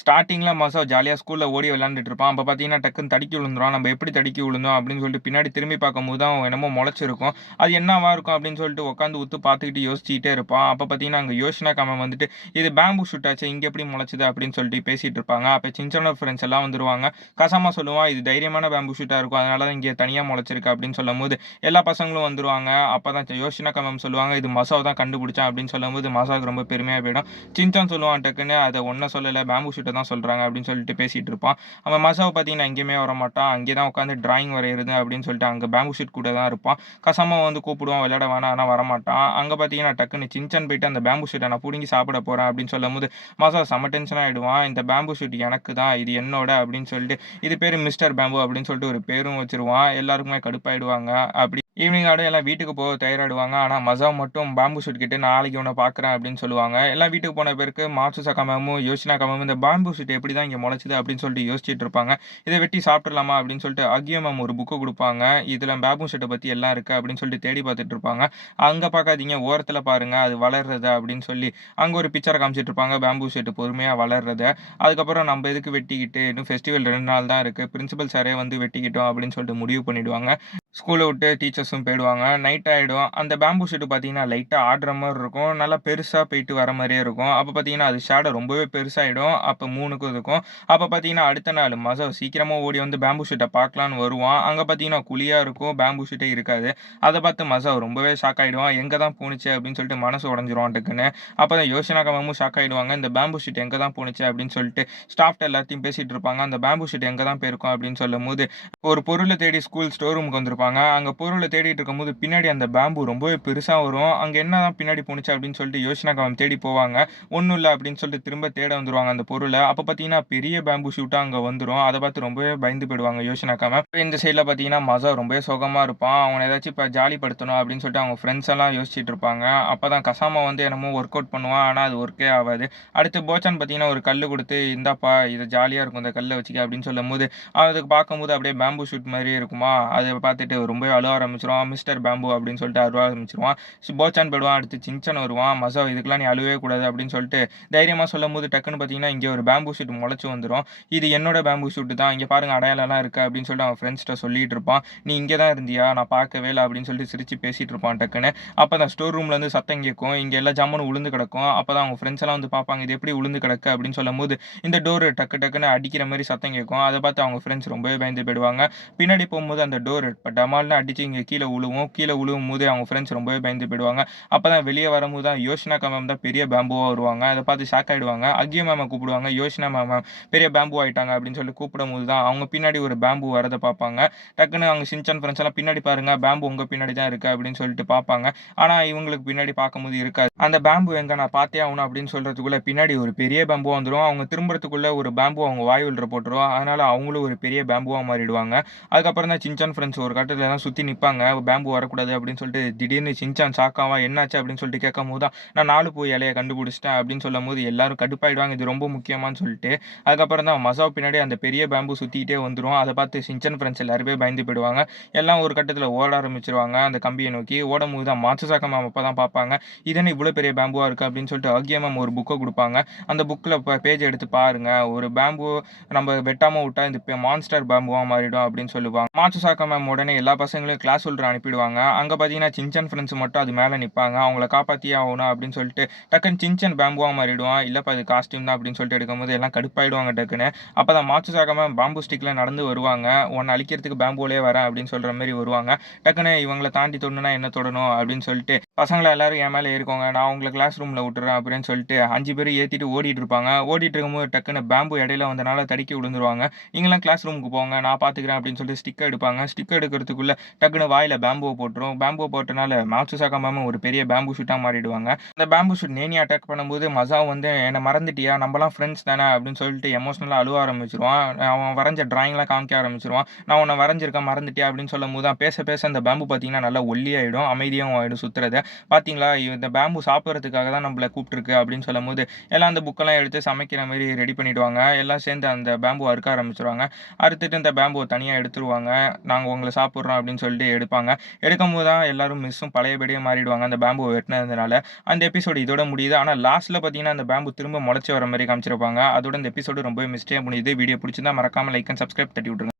ஸ்டார்ட்டிங்ல மசா ஜாலியா ஸ்கூல்ல ஓடி விளையாண்டுட்டு இருப்பான். அப்ப பார்த்தீங்கன்னா, டக்குன்னு தடுக்கி விழுந்துருவான். நம்ம எப்படி தடுக்கி விழுந்தோம் அப்படின்னு சொல்லிட்டு பின்னாடி திரும்பி பார்க்கும்போது தான் அவன் என்னமோ மொளச்சிருக்கும். அது என்னவா இருக்கும் அப்படின்னு சொல்லிட்டு உட்காந்து உத்து பார்த்துக்கிட்டு யோசிச்சுக்கிட்டே இருப்பான். அப்ப பார்த்தீங்கன்னா, அங்க யோஷினா காமன் வந்துட்டு, "இது பேம்பு ஷூட் ஆச்சே, இங்க எப்படி மொளச்சது?" அப்படின்னு சொல்லிட்டு பேசிட்டு இருப்பாங்க. அப்ப சின்சானோட ஃப்ரெண்ட்ஸ் எல்லாம் வந்துருவாங்க. கசாமா சொல்லுவான், "இது தைரியமான பேம்பு ஷூட்டா இருக்கும். அதனால தான் இங்க தனியா மொளச்சிருக்கு." அப்படின்னு சொல்லும்போது, எல்லா பசங்களும் வந்துருவாங்க. அப்பதான் யோஷினா காமன் சொல்லுவாங்க, "இது மசாவ் தான் கண்டுபிடிச்சான்." அப்படின்னு சொல்லும்போது, மசாவுக்கு ரொம்ப பெருமையா போயிடும். சின்சான் சொல்லுவான் டக்குன்னு, "அத உன்ன சொல்லல, பேம்பு ஷூட்ட தான் சொல்றாங்க." அப்படின்னு சொல்லிட்டு பேசிட்டு இருப்பான். அவன் மசாவ பார்த்தீங்கன்னா, எங்கேயுமே வரமாட்டான். அங்கே தான் உட்காந்து டிராயிங் வரையிறது அப்படின்னு சொல்லிட்டு அங்க பேம்பு ஷீட் கூட தான் இருப்பான். கசாமா வந்து கூப்பிடுவான் விளையாட வேணாம். ஆனா வரமாட்டான். அங்க பார்த்தீங்கன்னா, டக்குன்னு சின்சான் போயிட்டு அந்த பேம்பு ஷீட்ட நான் புடுங்கி சாப்பிட போறேன் அப்படின்னு சொல்லும்போது, மசா செம்ம டென்ஷன் ஆயிடுவான். இந்த பேம்பு ஷீட் எனக்கு தான். இது என்னோட அப்படின்னு சொல்லிட்டு, இது பேரு மிஸ்டர் பேம்பு அப்படின்னு சொல்லிட்டு ஒரு பேரும் வச்சுருவான். எல்லாருக்குமே கடுப்பாயிடுவாங்க. அப்படி ஈவினிங் ஆயிடும். எல்லாம் வீட்டுக்கு போக தயாராகிடுவாங்க. ஆனா மசா மட்டும் பேம்பு ஷூட் கிட்ட நாளைக்கு உன்ன பார்க்குறேன் அப்படின்னு சொல்லுவாங்க. எல்லாம் வீட்டுக்கு போன பிறகு மாட்சுசாக்கா மேமும், யோஷினாக்கா மேமும் இந்த பேம்பு ஷூட் எப்படி தான் இங்க முளைச்சது அப்படின்னு சொல்லிட்டு யோசிச்சுட்டு இருப்பாங்க. இத வெட்டி சாப்பிட்டுறலாமா அப்படின்னு சொல்லிட்டு அகியோ மேம் ஒரு புக்கு குடுப்பாங்க. இதுல பேம்பு ஷூட்ட பத்தி எல்லாம் இருக்கு அப்படின்னு சொல்லிட்டு தேடி பார்த்துட்டு இருப்பாங்க. அங்க பார்க்காதீங்க, ஓரத்துல பாருங்க அது வளர்றத அப்படின்னு சொல்லி அங்க ஒரு பிக்சர காமிச்சிட்டு இருப்பாங்க. பேம்பு ஷூட் பொறுமையா வளர்றத. அதுக்கப்புறம் நம்ம எதுக்கு வெட்டிக்கிட்டு, இன்னும் ஃபெஸ்டிவல் 2 நாள் தான் இருக்கு. பிரின்சிபல் சாரே வந்து வெட்டிக்கிட்டோம் அப்படின்னு சொல்லிட்டு முடிவு பண்ணிடுவாங்க. ஸ்கூல விட்டு டீச்சர்ஸும் போயிடுவாங்க. நைட் ஆயிடும். அந்த பேம்பு ஷூட் பார்த்தீங்கன்னா, லைட்டா ஆடுற மாரி இருக்கும். நல்லா பெருசா போயிட்டு வர மாரியே இருக்கும். அப்ப பார்த்தீங்கன்னா, அது ஷேடோ ரொம்பவே பெருசாயிடும். அப்ப 3க்கும் இதுக்கும். அப்ப பார்த்தீங்கன்னா, அடுத்த நாள் மசா சீக்கிரமா ஓடி வந்து பேம்பு ஷூட்ட பார்க்கலான்னு வருவான். அங்க பார்த்தீங்கன்னா, குழியா இருக்கும். பேம்பு ஷூட்டே இருக்காது. அத பார்த்து மசா ரொம்பவே ஷாக் ஆயிடுவான். எங்க தான் போணுச்சு அப்படின்னு சொல்லிட்டு மனசு உடைஞ்சிரும் டக்குன்னு. அப்பதான் யோசினாக்கா மேமும் ஷாக் ஆயிடுவாங்க. இந்த பேம்பு ஷூட் எங்க தான் போணுச்சு அப்படின்னு சொல்லிட்டு ஸ்டாஃப்ட்ட எல்லாத்தையும் பேசிட்டு இருப்பாங்க. அந்த பேம்பு ஷூட் எங்க தான் போயிருக்கும் அப்படின்னு சொல்லும்போது, ஒரு பொருள தேடி ஸ்கூல் ஸ்டோர் ரூமுக்கு வந்திருப்பாங்க. அங்க பொருள தேடிட்டு இருக்கும்போது, பின்னாடி அந்த பேம்பு ரொம்பவே பெருசா வரும். அங்க என்னதான் பின்னாடி போணுச்சு அப்படின்னு சொல்லிட்டு யோசினாக்கா மேம் தேடி போவாங்க. ஒண்ணும் இல்ல அப்படின்னு சொல்லிட்டு திரும்ப தேட வந்துருவாங்க அந்த பொருள. அப்ப பார்த்தீங்கன்னா, பெரிய பேம்பு ஷூட்டா அங்க வந்துரும். அத பார்த்து ரொம்பவே பயந்து போயிடுவாங்க யோசினாக்கா மேம். இந்த சைட்ல பார்த்தீங்கன்னா, மசா ரொம்பவே சோகமா இருப்பான். அவன ஏதாச்சும் இப்ப ஜாலிப்படுத்தணும் அப்படின்னு சொல்லிட்டு அவங்க ஃப்ரெண்ட்ஸ் எல்லாம் யோசிச்சுட்டு இருப்பாங்க. அப்பதான் கசாமா வந்து என்னமோ ஒர்க் அவுட் பண்ணுவான். ஆனா அது ஒர்க்கே ஆவாது. அடுத்து போச்சான் பார்த்தீங்கன்னா, ஒரு கல்லு குடுத்து, "இந்தாப்பா இது ஜாலியா இருக்கும். இந்த கல்ல வச்சுக்க" அப்படின்னு சொல்லும்போது, அதுக்கு பார்க்கும்போது அப்படியே பேம்பு ஷூட் மாரியே இருக்குமா, அத பார்த்துட்டு ரொம்பவே அழுவ ஆரம்பிச்சுருவான். மிஸ்டர் பேம்பு அப்படின்னு சொல்லிட்டு அழுவ ஆரம்பிச்சுருவான். போச்சான் போயிடுவான். அடுத்து சின்சான் வருவான். மசா இதுக்கெல்லாம் நீ அழுவவே கூடாது அப்படின்னு சொல்லிட்டு தைரியமா சொல்லும்போது, டக்குன்னு பார்த்தீங்கன்னா, இங்க ஒரு பேம்பு ஷூட் முளைச்சு வந்துரும். இது என்னோட பேம்பு ஷூட் தான். இங்க பாருங்க அடையாளம்லாம் இருக்கு அப்படின்னு சொல்லிட்டு அவன் ஃப்ரெண்ட்ஸ்ட்ட சொல்லிட்டு இருப்பான். நீ இங்க தான் இருந்தியா? நான் பார்க்கவே இல்ல அப்படின்னு சொல்லிட்டு சிரிச்சு பேசிட்டு இருப்பான் டக்குன்னு. அப்பதான் ஸ்டோர் ரூம்ல இருந்து சத்தம் கேட்கும். இங்க எல்லா ஜாமானும் உழுந்து கிடக்கும். அப்பதான் அவங்க ஃப்ரெண்ட்ஸ் எல்லாம் வந்து பார்ப்பாங்க. இது எப்படி உழுந்து கிடக்கு அப்படின்னு சொல்லும்போது, இந்த டோர் டக்கு டக்குன்னு அடிக்கிற மாரி சத்தம் கேட்கும். அத பார்த்து அவங்க ஃப்ரெண்ட்ஸ் ரொம்பவே பயந்து போயிடுவாங்க. பின்னாடி போகும்போது அந்த டோர் டமால்னு அடிச்சு இங்க கீழ விழுவும். கீழ விழுவும்போது அவங்க ஃப்ரெண்ட்ஸ் ரொம்பவே பயந்து போயிடுவாங்க. அப்பதான் வெளிய வரும்போது தான் யோஷினாக்கா மேம் தான் பெரிய பேம்புவா வருவாங்க. அத பார்த்து ஷாக் ஆயிடுவாங்க. அகியோ மேம கூப்பிடுவாங்க. யோஷினா மேம் பெரிய பேம்பு ஆயிட்டாங்க அப்படின்னு சொல்லி கூப்பிடும்போது தான் அவங்க பின்னாடி ஒரு பேம்பு வரத பார்ப்பாங்க. டக்குன்னு அவங்க ஷின்சான் ஃப்ரெண்ட்ஸ் எல்லாம் பின்னாடி பாருங்க பேம்பு உங்க பின்னாடி தான் இருக்கு அப்படின்னு சொல்லிட்டு பார்ப்பாங்க. ஆனா இவங்களுக்கு பின்னாடி பார்க்கும்போது இருக்காது. அந்த பேம்பு எங்க நான் பார்த்தே ஆகணும் அப்படின்னு சொல்றதுக்குள்ள பின்னாடி ஒரு பெரிய பேம்புவா வந்துரும். அவங்க திரும்புறதுக்குள்ள ஒரு பேம்பு அவங்க வாய் உள்ள போட்டுரும். அதனால அவங்களும் ஒரு பெரிய பேம்புவா மாறிடுவாங்க. அதுக்கப்புறம் தான் சின்சான் ஃப்ரெண்ட்ஸ் ஒரு கட்டத்துல எல்லாம் சுத்தி நிப்பாங்க. பேம்பு வரக்கூடாது அப்படின்னு சொல்லிட்டு திடீர்னு சின்சான் ஷாக் ஆவான். என்னாச்சு அப்படின்னு சொல்லிட்டு கேட்கும்போது தான் நான் 4 பூ இலைய கண்டுபிடிச்சிட்டேன் அப்படின்னு சொல்லும்போது எல்லாரும் கடுப்பாயிடுவாங்க. இது ரொம்ப முக்கியமான்னு சொல்லிட்டு. அதுக்கப்புறம் தான் மசாவ் பின்னாடி அந்த பெரிய பேம்பு சுத்திட்டே வந்துரும். அத பார்த்து சின்சான் ஃப்ரெண்ட்ஸ் எல்லாருமே பயந்து போயிடுவாங்க. எல்லாம் ஒரு கட்டத்துல ஓட ஆரம்பிச்சுருவாங்க அந்த கம்பிய நோக்கி. ஓடும்போது தான் மாட்சுசாக்கா மேம் அப்பதான் பார்ப்பாங்க. இது என்ன இவ்வளோ பெரிய பேம்புவா இருக்கு அப்படின்னு சொல்லிட்டு அகியா மேம் ஒரு புக்க குடுப்பாங்க. அந்த புக்ல பேஜ் எடுத்து பாருங்க. ஒரு பேம்பு நம்ம வெட்டாம விட்டா இந்த மான்ஸ்டர் பேம்புவா மாறிடும் அப்படின்னு சொல்லுவாங்க. மாட்சுசாக்கா மேம் உடனே எல்லா பசங்களையும் கிளாஸ் உள்ள அனுப்பிடுவாங்க. அங்க பார்த்தீங்கன்னா சின்சான் ஃப்ரெண்ட்ஸ் மட்டும் அது மேல நிப்பாங்க. அவங்கள காப்பாத்தியே ஆகணும் அப்படின்னு சொல்லிட்டு டக்குன்னு சின்சான் பேம்புவா மாறிடுவான். இல்லப்பா இது காஸ்டியூம் தான் அப்படின்னு சொல்லிட்டு எடுக்கும்போது எல்லாம் கடுப்பாயிடுவாங்க டக்குன்னு. அப்பதான் மாட்சுசாக்கா மேம் பாம்பு ஸ்டிக்ல நடந்து வருவாங்க. உன்னை அழிக்கிறதுக்கு பேம்புலயே வரேன் அப்படின்னு சொல்ற மாரி வருவாங்க. டக்குன்னு இவங்கள தாண்டி தொடணும்னா என்ன தொடணும் அப்படின்னு சொல்லிட்டு பசங்கள எல்லாரும் என் மேல ஏறிக்கோங்க. நான் உங்கள கிளாஸ் ரூம்ல விட்டுறேன் அப்படின்னு சொல்லிட்டு 5 பேரும் ஏத்திட்டு ஓடிட்டு இருப்பாங்க. ஓடிட்டு இருக்கும்போது டக்குன்னு பேம்பு இடையில வந்தனால தடுக்கி விழுந்துருவாங்க. நீங்கலாம் கிளாஸ் ரூமுக்கு போங்க. நான் பார்த்துக்கிறேன் அப்படின்னு சொல்லிட்டு ஸ்டிக் எடுப்பாங்க. ஸ்டிக் எடுக்கிறதுக்குள்ள டக்குன்னு வாயில பேம்புவ போட்டுரும். பேம்புவ போட்டனால மாட்சுசாக்கா மேம் ஒரு பெரிய பேம்பு ஷூட்டா மாறிடுவாங்க. அந்த பேம்பு ஷூட் நேனியா அட்டாக் பண்ணும்போது மசாவ் வந்து என்ன மறந்துட்டியா? நம்மலாம் ஃப்ரெண்ட்ஸ் தானே அப்படின்னு சொல்லிட்டு எமோஷனலா அழுவ ஆரம்பிச்சுருவான். அவன் வரைஞ்ச டிராயிங்லாம் காமிக்க ஆரம்பிச்சுருவான். நான் உன்ன வரைஞ்சிருக்கேன் மறந்துட்டியா? அப்படின்னு சொல்லும்போது தான் பேச பேச அந்த பேம்பு பார்த்தீங்கன்னா நல்லா ஒல்லியாயிடும். அமைதியாவும் ஆயிடும் சுத்துறது. பார்த்தீங்களா இந்த பேம்பு சாப்பிட்றதுக்காக தான் நம்மள கூப்பிட்டுருக்கு அப்படின்னு சொல்லும்போது எல்லாம் அந்த புக்கெல்லாம் எடுத்து சமைக்கிற மாதிரி ரெடி பண்ணிவிடுவாங்க. எல்லாம் சேர்ந்து அந்த பேம்புவை அறுக்க ஆரம்பிச்சுருவாங்க. அறுத்துட்டு இந்த பேம்புவை தனியாக எடுத்துருவாங்க. நாங்கள் உங்களை சாப்பிட்றோம் அப்படின்னு சொல்லிட்டு எடுப்பாங்க. எடுக்கும்போது தான் எல்லாரும் மிஸ்ஸும் பழையபடியே மாறிடுவாங்க அந்த பேம்புவை வெட்டினதுனால. அந்த எபிசோடு இதோட முடியுது. ஆனால் லாஸ்ட்டில் பார்த்தீங்கன்னா அந்த பேம்பு திரும்ப முளைச்சி வர மாதிரி காமிச்சிருப்பாங்க. அதோட இந்த எபிசோடு ரொம்பவே மிஸ்டேக் முடியுது. வீடியோ பிடிச்சிருந்தா மறக்காமல் லைக் அண்ட் சப்ஸ்கிரைப் தட்டி விட்டுருங்க.